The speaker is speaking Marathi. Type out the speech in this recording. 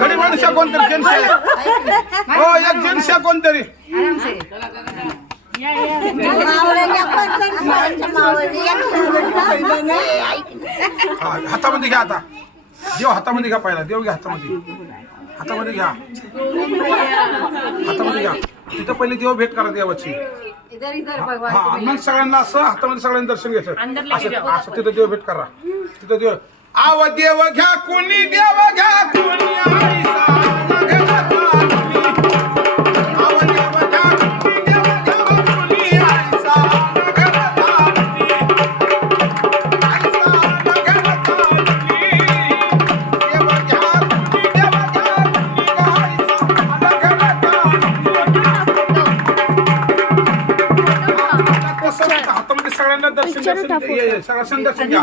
घडी माणूस कोणतरी जेंट्स हो एक जेंट्स कोणतरी हातामध्ये घ्या आता देव हातामध्ये घ्या पहिला देव घ्या हातामध्ये हातामध्ये घ्या हातामध्ये घ्या तिथं पहिले देव भेट करा देवाची हा मग सगळ्यांना असं हातामध्ये सगळ्यांनी दर्शन घ्यायचं असं असं तिथं देव भेट करा तिथं देव आव देव घ्या कोणी देव घ्या कोणी हातामध्ये सगळ्यांना दर्शन दर्शन सगळं दर्शन घ्या